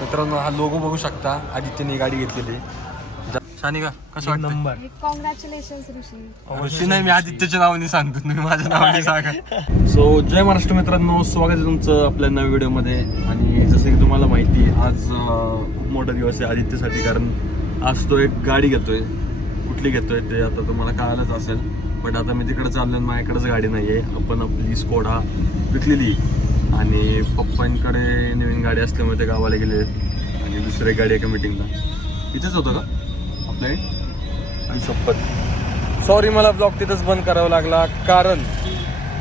मित्रांनो हा लोगो बघू शकता. आदित्यने गाडी घेतलेली. शानिका कसं वाटतं नंबर. कॉंग्रॅच्युलेशन ऋषी. अवश्य नाही मी आदित्यच्या नावाने सांगतो. तुम्ही माझ्या नावाने सांगा. सो जय महाराष्ट्र मित्रांनो. स्वागत आहे तुमचं आपल्या नव्या व्हिडिओमध्ये. आणि जसं की तुम्हाला माहिती आहे, आज खूप मोठा दिवस आहे आदित्यसाठी. कारण आज तो एक गाडी घेतोय. कुठली घेतोय ते आता तुम्हाला कळालंच असेल. बट आता मी तिकडे चाललो माझ्याकडेच गाडी नाही आहे आपण आपली स्कोडा विकलेली आणि पप्पांकडे नवीन गाडी असल्यामुळे ते गावाला गेले. आणि दुसरी गाडी एका मिटिंगला इथेच होतं का? आपल्या आणि शपथ. सॉरी मला ब्लॉग तिथंच बंद करावा लागला. कारण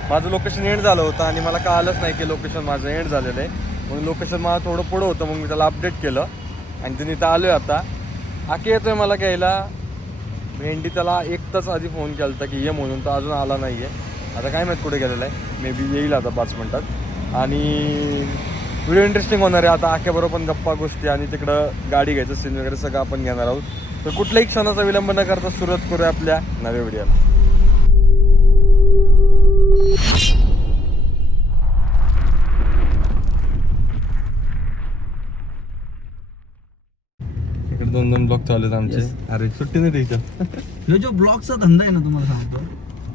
माझं लोकेशन एंड झालं होतं आणि मला कळालंच नाही की लोकेशन माझं एंड झालेलं आहे. मग लोकेशन मला थोडं पुढं होतं मग मी त्याला अपडेट केलं. आणि तिने इथं आलो आहे आता. आके येतोय मला घ्यायला. भेंडी त्याला एक तास आधी फोन केला होता की ये म्हणून तर अजून आला नाही आहे आता काय माहीत कुठे गेलेला आहे. मे बी येईल आता पाच मिनटात. आणि व्हिडिओ इंटरेस्टिंग होणार आहे. आता आख्याबरोबर पण गप्पा गोष्टी आणि तिकडं गाडी घ्यायचं सीन वगैरे सगळं आपण घेणार आहोत. तर कुठल्याही क्षणाचा विलंब न करता सुरुवात करूया आपल्या नव्या व्हिडिओला इकडे दोन दोन ब्लॉक चालू आहेत आमचे अरे सुट्टी नाही द्यायचं. ह्यो जो ब्लॉगचा धंदा आहे ना तुम्हाला सांगतो.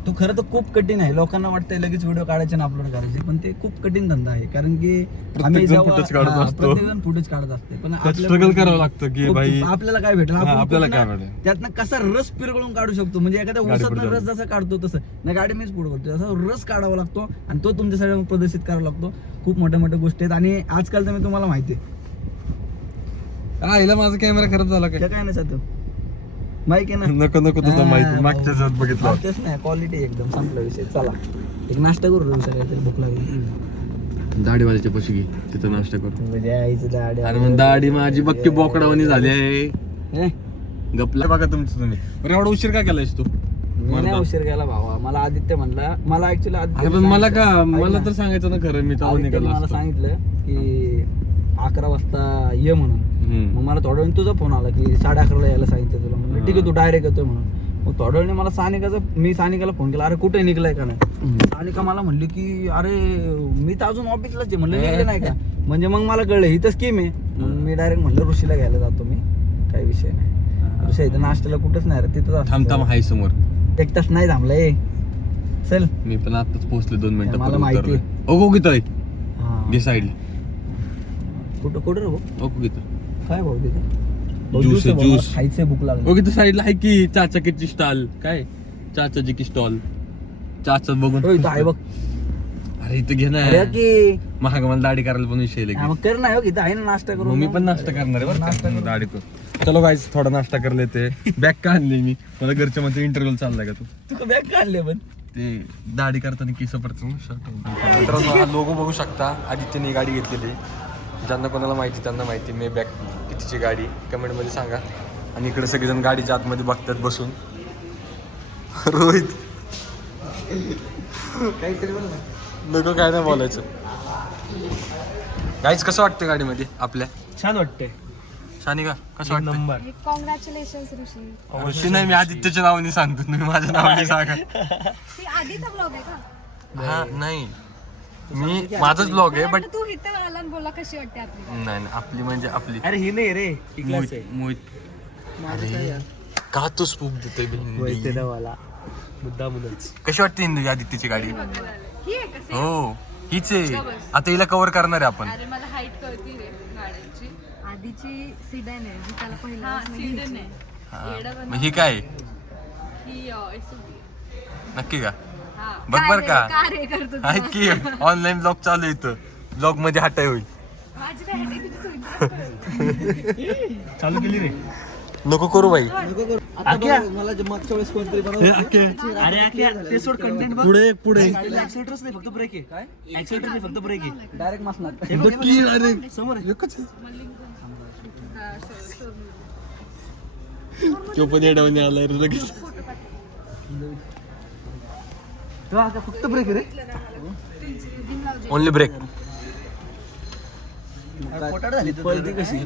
तो खरं तर खूप कठीण आहे. लोकांना वाटतंय लगेच व्हिडिओ काढायचे आणि अपलोड करायचे पण ते खूप कठीण धंदा आहे. कारण की जण footage काढत हा, असतो. फुटेज काढत असते. पण त्यात आपल्या- struggle करावं लागतं की खूप- भाई- आपल्याला काय भेटेल? हा, आपण आपल्याला काय भेटेल? त्यातनं कसा रस पिरगळून काढू शकतो? म्हणजे एखाद्या गाडी रस जसा काढतो तसं. ना गाडी मीच पुढे करतो तसा रस काढावा लागतो आणि तो तुमच्यासाठी मग प्रदर्शित करावा लागतो. खूप मोठ्या मोठ्या गोष्टी आहेत. आणि आजकाल तर मी तुम्हाला माहिती आहे. हिला माझा कॅमेरा खराब झाला काय त्या काय नाही साधू. माहिती आहे ना? नको नको तुझं माहिती. मागच्या. जात बघितलं. तेच नाही क्वालिटी एकदम संपला विषय. चला एक नाश्ता करू रवी काहीतरी भूक लागली. दाढीवाल्याच्या पशी घे. तिथं नाश्ता करू. म्हणजे आईचं दाढी अरे मग दाढी माझी बक्की बोकडावानी झाली आहे. हे? गपला. बघा तुमचं तुम्ही. बरं एवढा उशीर का केलायस तू? मी नाही उशीर गेला भावा. मला आदित्य म्हणला. मला ऍक्च्युली अरे पण मला का? मला तर सांगायचं ना खरं मी आदित्य निघालो मला. सांगितलं की अकरा वाजता ये म्हणून. मग मला थोड्या वेळ तुझा फोन आला की साडे अकराला यायला सांगितलं तुला. ठीक आहे तू डायरेक्ट येतोय म्हणून. मग थोड्या मला सानिकाचा मी सानिकाला फोन केला अरे कुठे निघलाय का नाही? सानिका मला म्हणली की अरे मी तर अजून ऑफिसलाच आहे. म्हणलं निघले नाही का? म्हणजे मग मला कळलं ही तर स्कीम आहे. मग मी डायरेक्ट म्हणलं ऋषीला घ्यायला जातो मी. काही विषय नाही. ऋषी इथं नाश्त्याला कुठंच नाही रे तिथंच असतो. थांब थांब हाय समोर. एक तास नाही थांबलाय. चल. मी पण आताच पोहोचले दोन मिनिटं मला माहिती उतरलोय. ओ गो गीता कुठं कुठं रे भाऊ? ओ गीता काय भाऊ तिथे? आहे आहे, मला juice. खायचंय भूक लागली. ओ गीता साईडला आहे की चाचाकीची स्टॉल काय? चाचाजी की स्टॉल चाचा बघून. आहे बघ. अरे इथं घे ना. अरे की. महाग मला दाढी करायला पण विषय हा, मग कर ना हो, इथं आहे ना नाश्ता करून. मी पण नाश्ता करणार आहे बरं का? दाढी करून. चलो गाईज थोडा नाश्ता कर लेते. बॅग का आणली मी? मला घरच्या मध्ये इंटरव्ह्यू चाललाय का तू? तू बॅग काढले पण? ते दाढी करताना केस पडतं शर्ट मित्रांनो हा लोगो बघू शकता. आदित्यने गाडी घेतलेली. ज्यांना कोणाला माहिती त्यांना माहिती. मे बॅक कितीची गाडी कमेंटमध्ये सांगा. आणि इकडे सगळेजण गाडीच्या आतमध्ये बघतात बसून. रोहित. काहीतरी बोल नको काय नाही बोलायचं. गाईच कसं वाटतं गाडीमध्ये आपल्या? छान वाटते शानिका कसं वाटतं नंबर. कॉंग्रॅच्युलेशन ऋषी. अवश्य नाही मी आदित्यच्या नावाने सांगतो तुम्ही माझ्या नावाने सांगा. ती आधीचा ब्लॉग आहे का? हा नाही. मी माझाच ब्लॉग आहे बट तू इथं आला आणि बोला कशी वाटते आपली. नाही नाही, आपली म्हणजे आपली. अरे ही नाही रे मोहित मोहित अरे का तू स्पूक देतोय मुद्दा मुलच कशी वाटते हिंदू आदित्यची गाडी? ही आहे हो हीच आहे. आता हिला कव्हर करणार आहे आपण. अरे मला हाईट कळती रे गाड्यांची. आधीची सिडन आहे जी त्याला हा पहिला सीडन आहे. हा. मग ही काय? आहे? ही नक्की का? बघ बर का. का रे करतो तू? आहे की ऑनलाईन ब्लॉग चालू आहे इथं. ब्लॉगमध्ये हटाय होईल. चालू केली रे. नको करू बाई. मला जे मागच्या वेळेस कोणतरी बनवलं अरे आख्या ते सोड कंटेंट बघ. पुढे पुढे. ऍक्सिलेटरच नाही फक्त ब्रेक आहे. काय? ऍक्सिलेटर नाही फक्त ब्रेक आहे. डायरेक्ट मासणार बघ की अरे समोर आहे. एकच तो पण येडावणी आलाय रे लगेच. तेव्हा फक्त ब्रेक रे. ओनली ब्रेक पळती कशी?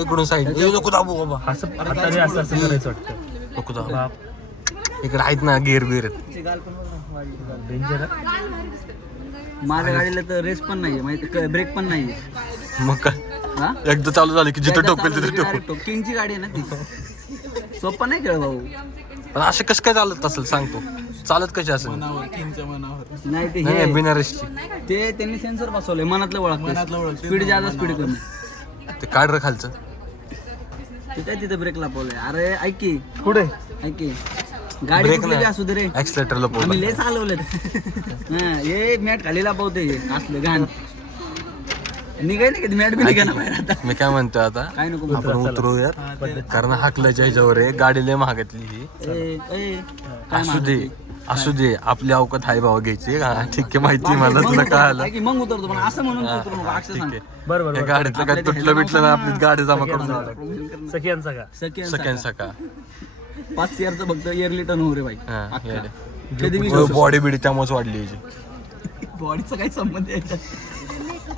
इकडून साईड नको दाबू बाबा. असं असं करायचं वाटतं. नको दाबू. इकडे आहेत ना गेअर गाल. माझ्या गाडीला तर रेस पण नाही माहिती ब्रेक पण नाही मग काय? हा? एकदा चालू झालं की जिथं टोपेल तिथं टोपेल किंगची गाडी आहे ना ती. सोप्पा नाही खेळ भाऊ. पण असे कसं काय चालत असेल? सांगतो चालत कशी असेल? नाही ते नाही हे बिना रेसची ते त्यांनी सेन्सर बसवलंय मनातलं ओळख स्पीड जास्त स्पीड कमी. ते काढ रे खालचं. ते काय तिथे ब्रेक लापवलंय? अरे ऐक की. कुठे? ऐक की. गाडी कुठली बी असू दे रे. ऍक्सिलेटरला आम्ही पोहोच लय चालवलं हा, हे मॅट खाली लापवते असलं घाण. मॅट बी बाहेर आता. मी काय म्हणतोय आता? काय नको आपण उतरू यार कारण हाकल्याच्या ह्याच्यावर आहे. गाडी लय महागातली ही. ए, ए, काय असू दे? असू दे. आपली अवकात हाय भाव घ्यायची. हा ठीक आहे. माहिती आहे मला तुला काय आलं की, मग उतरतो. पण असं म्हणून उतरू नको. अक्षर ठीक सांग. आहे. बरोबर या गाडीतलं काय तुटलं बिटलं ना आपली गाडी जमा करून जावं. सेकंड सेकंड सका पाच इयरचं फक्त इयरली टर्न हो रे हा, अख्खा. येडे. कधी बॉडी बिडी त्यामुळेच वाढली याची. बॉडीचा काही संबंध आहे याच्यात?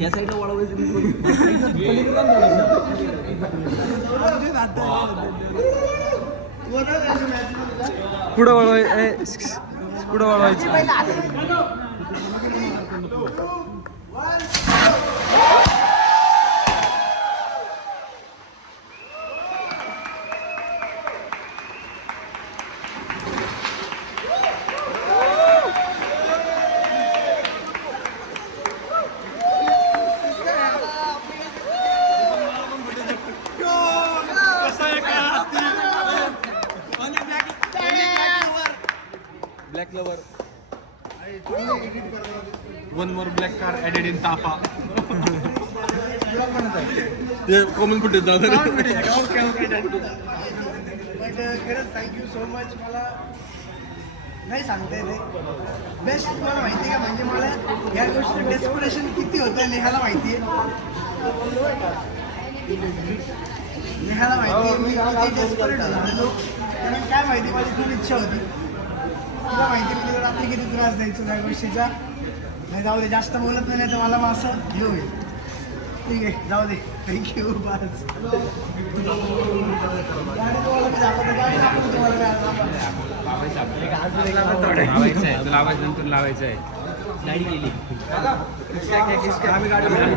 या साईडला वळवायचं. पुढं वळवाय पुढं वळवायचं black lover one more black car added in ताफा ते कॉमन कुठे जाणार ओके ओके बट खरंच थँक्यू सो मच मला नाही सांगता येते बेस्ट तुम्हाला माहिती आहे का? म्हणजे मला या गोष्टीचं डेस्पिरेशन किती होतं नेहाला माहिती आहे. नेहाला माहिती आहे. मी किती डेस्परेट झालेलो. कारण काय माहिती? माझी खूप इच्छा होती. तुला माहिती आहे, मी तिला रात्री किती त्रास द्यायचो त्या गोष्टीचा. नाही जाऊ दे जास्त बोलत नाही तर मला मग असं हे होईल ठीक आहे जाऊ दे. थँक्यू बस. मी तुम्हाला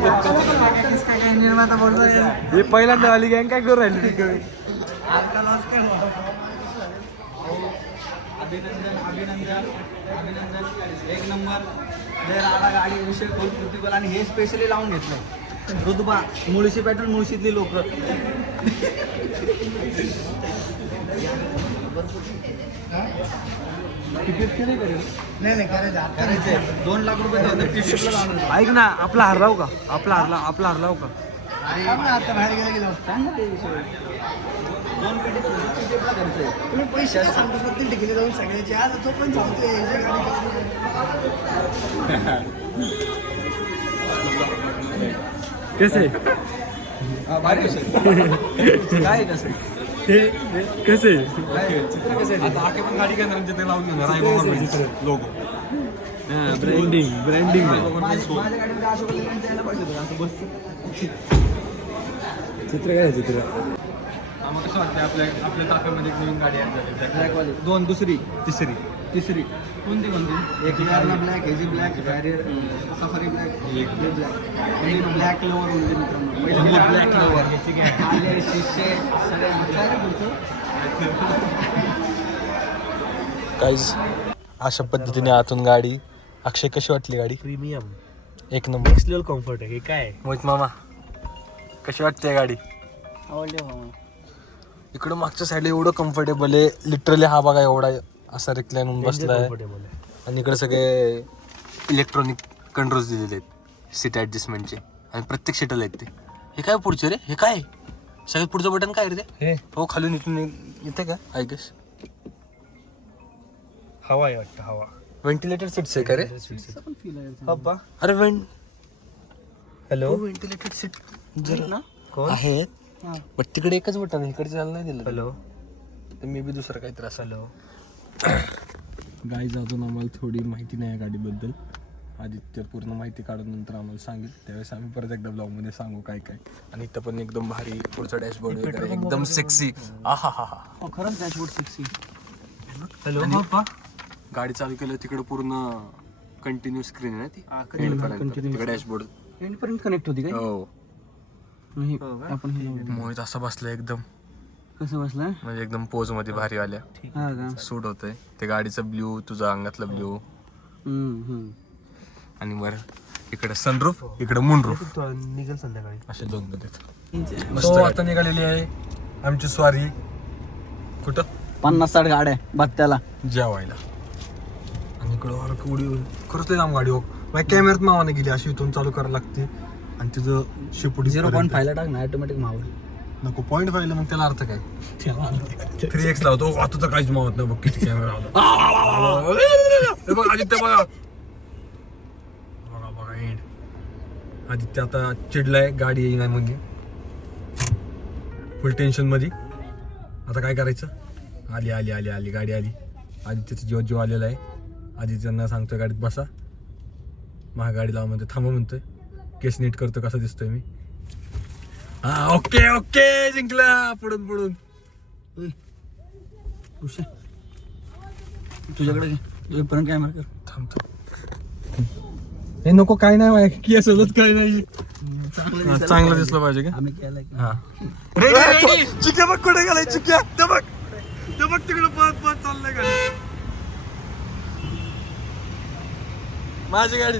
काय निर्माता बोलतोय हे पहिल्यांदा आली गँग काय करू राहिली? तिकडे अभिनंदन अभिनंदन अभिनंदन. एक नंबर. जर आला गाडी विषय खोल प्रतिकूल आणि हे स्पेशली लावून घेतलंय. ऋतुबा मुळशी पॅटर्न मुळशीतली लोक. नाही नाही करायचं दोन लाख रुपये ऐक ना आपला हरलाव का? आपला हरला आपला हरलाव का? आता बाहेर गेला सांग तुम्ही पैसे सांगतो प्रत्येक ठिकाणी जाऊन सगळ्याचे आज तो पण सांगतोय कसे? भारी विषय काय कसं? कसे? चित्र कसं आता आखे पण गाडी घेणार तिथे लावून घेणार. लोक ब्रँडिंग ब्रँडिंग माझ्या माझ्या गाडीमध्ये अशोक लेलँडचं यायला पाहिजे होतं असं बसचं चित्र काय चित्र? आम्हाला कसं वाटतं आपल्या आपल्या ताफ्यामध्ये एक नवीन गाडी आहे. ब्लॅकवाली दोन दुसरी? तिसरी. तिसरी. कोणती कोणती? एक यार्ना ब्लॅक हेजी ब्लॅक बॅरियर सफारी ब्लॅक एक ब्लॅक आणि ब्लॅक लोवर म्हणजे मित्रांनो पहिले ब्लॅक लोवर आले शिष्य सगळे काय रे बोलतो? काहीच अशा पद्धतीने आतून गाडी. अक्षय कशी वाटली गाडी? प्रीमियम एक नंबर. कम्फर्ट आहे. काय? मोहित मामा कशी वाटते गाडी? आवडले भाऊ इकडं मागच्या साईडला एवढं कम्फर्टेबल आहे. लिटरली हा बघा एवढा असा रिक्लाईन होऊन बसलाय. कम्फर्टेबल आहे. आणि इकडे सगळे इलेक्ट्रॉनिक कंट्रोल्स दिलेले आहेत. सीट ॲडजस्टमेंटचे आणि प्रत्येक सीटला आहेत ते. हे काय पुढचे रे? हे काय? सगळ्यात पुढचं बटन काय रे ते? हे. खालून इथून येते का? आय गेस हवा आहे वाटतं हवा. व्हेंटिलेटेड सीट्स आहे का रे? अरे वेंट हॅलो व्हेंटिलेटेड सीट जर ना? आहेत. हा. बट तिकडे एकच बटन इकडे चालू नाही दिलं. हॅलो तर मे बी दुसरं काहीतरी असेल हॅलो गाईज अजून आम्हाला थोडी माहिती नाही आहे गाडीबद्दल. आदित्य पूर्ण माहिती काढून नंतर आम्हाला सांगेल. त्यावेळेस आम्ही परत एकदा ब्लॉगमध्ये सांगू काय काय. आणि इथं पण एकदम भारी पुढचा डॅशबोर्ड वगैरे एकदम सेक्सी आहा हा हा हो खरंच डॅशबोर्ड सिक्सी हॅलो गाडी चालू केलं तिकडे पूर्ण कंटिन्यू स्क्रीन आहे ना ती? तिकडे डॅशबोर्ड एंडपर्यंत कनेक्ट होती काय? हो. आपण हे लावू. मोहित असं बसलं एकदम. कसं बसलाय? म्हणजे एकदम पोजमध्ये भारी आल्या. हा का? सूट होतंय. ते गाडीचं ब्ल्यू तुझा अंगातलं ब्ल्यू हम्म, हम्म. आणि वर इकडे सनरूफ इकडे मूनरूफ निघेल संध्याकाळी. असे दोन मध्ये सो आता निघालेली आहे आमची स्वारी. कुठं? पन्नास साठ गाड्या बत्त्याला जेवायला. आणि इकडं अरे केवढी खरंच लई लांब गाडी हो. माझ्या कॅमेऱ्यात मावाने गेली अशी इथून चालू करायला लागते. आणि तिचं शिपुडी झिरो पॉईंट फायला टाक ना ऑटोमॅटिक मावल नको पॉईंट पाहिलं मग त्याला अर्थ काय? थ्री एक्स लावतो वा तुझं काहीच मावत नाही बघ किती कॅमेरा बघ आदित्य बघा. बघा बघा एंड आदित्य आता चिडलाय गाडी येईना म्हणजे. फुल टेन्शनमध्ये आता काय करायचं? आली आली आली आली गाडी आली. आदित्यचं जीव जीव आलेला आहे. आदित्यांना सांगतोय गाडीत बसा. महा गाडी लावा म्हणतोय थांबा म्हणतोय. केस नीट करतो कसा दिसतोय मी? हा ओके ओके जिंकला पुढून पुढून उशे तुझ्याकडे घे. तुझ्यापर्यंत काय मार्कर थांबतो हे नको काय नाही की असं काय नाही. चांगलं हा. दिसलं पाहिजे का? आम्ही की. हा. चिक्या बघ कुठे गेलाय चिक्या. ते बघ. ते बघ तिकडे पळत पळत चाललंय गाडी. माझी गाडी.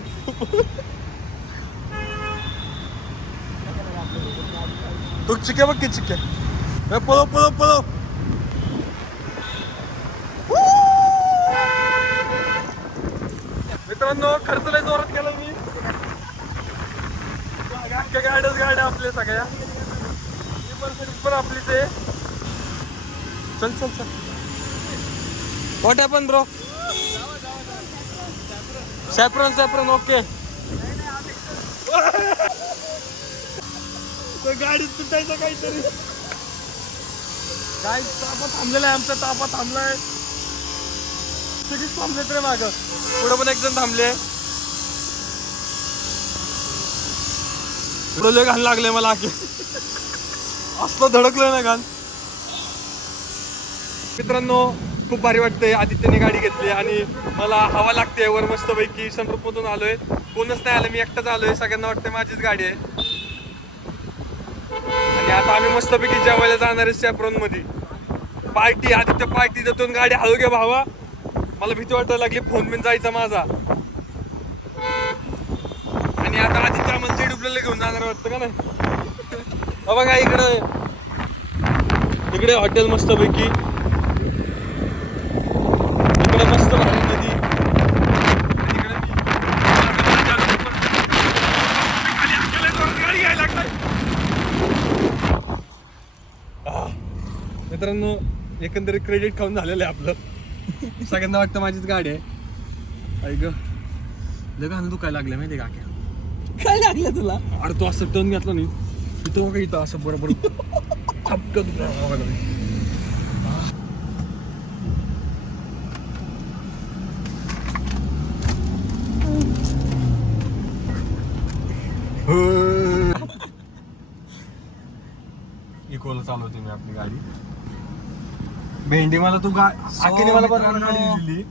तू चिक्या बघ की चिक्या ए, पळव पळव पळव मित्रांनो खर्च लय जोरात केला मी. गाड्याच गाड्या आपल्या सगळ्या. पण आपलीच आहे. चल चल चल. व्हॉट हॅपन ब्रो सॅप्रन सॅप्रन ओके गाडीत तुटायचं काहीतरी. काय तापा थांबलेला आहे आमचा तापा थांबलाय. सगळीच थांबलेत रे माग. पुढे पण एक जण थांबले. पुढे लय घाण लागले मला आखे. असलं धडकलं ना घाण. मित्रांनो खूप भारी वाटतंय. आदित्यने गाडी घेतली आणि मला हवा लागते वर मस्त पैकी मधून आलोय. कोणच नाही आलं मी एकटाच आलोय. सगळ्यांना वाटतंय माझीच गाडी आहे. आणि आता आम्ही मस्तपैकी जेवायला जाणार आहे सॅप्रॉनमध्ये. पार्टी आदित्य पार्टी देतो गाडी हळू घे भावा. मला भीती वाटायला लागली फोन बिन जायचा माझा. आणि आता आदित्य आम्हाला ते डुबलेलं घेऊन जाणार वाटतं का नाही? बाबा काय इकडं? इकडे हॉटेल मस्तपैकी पैकी इकडे मस्त भारी नदी आणि इकडे मी- खाली हाकलंय जोरात गाडी घ्यायला लागलाय. आह. मित्रांनो एकंदरीत क्रेडिट खाऊन झालेलं आहे आपलं. सगळ्यांना वाटतं माझीच गाडी आहे. ऐक लगा दुखायला लागलं माहिती का काय लागलं तुला? अरे तो असं टर्न घेतला नाही. इथं बघा इथं असं बरोबर. इकोला चालवते मी आपली गाडी. भेंडी मला तू गा आखीने मला पण मित्रांनो, गाडी दिली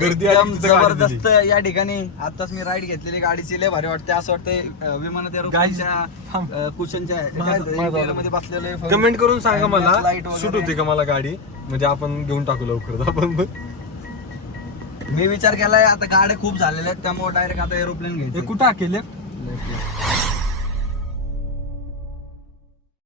गर्दी आली एकदम की तिथं गाडी जबरदस्त. या ठिकाणी. आताच मी राईड घेतलेली गाडीची लय भारी वाटते असं वाटतंय विमानात थांब. एरोप्लेनच्या कुशनच्या माझं- माझं- मध्ये बसलेले कमेंट करून सांगा मला. सूट होते का मला गाडी? म्हणजे आपण घेऊन टाकू लवकर आपण पण. मी विचार केलाय आता गाड्या खूप झालेल्या आहेत त्यामुळे डायरेक्ट आता एरोप्लेन हे घ्यायचं कुठं केले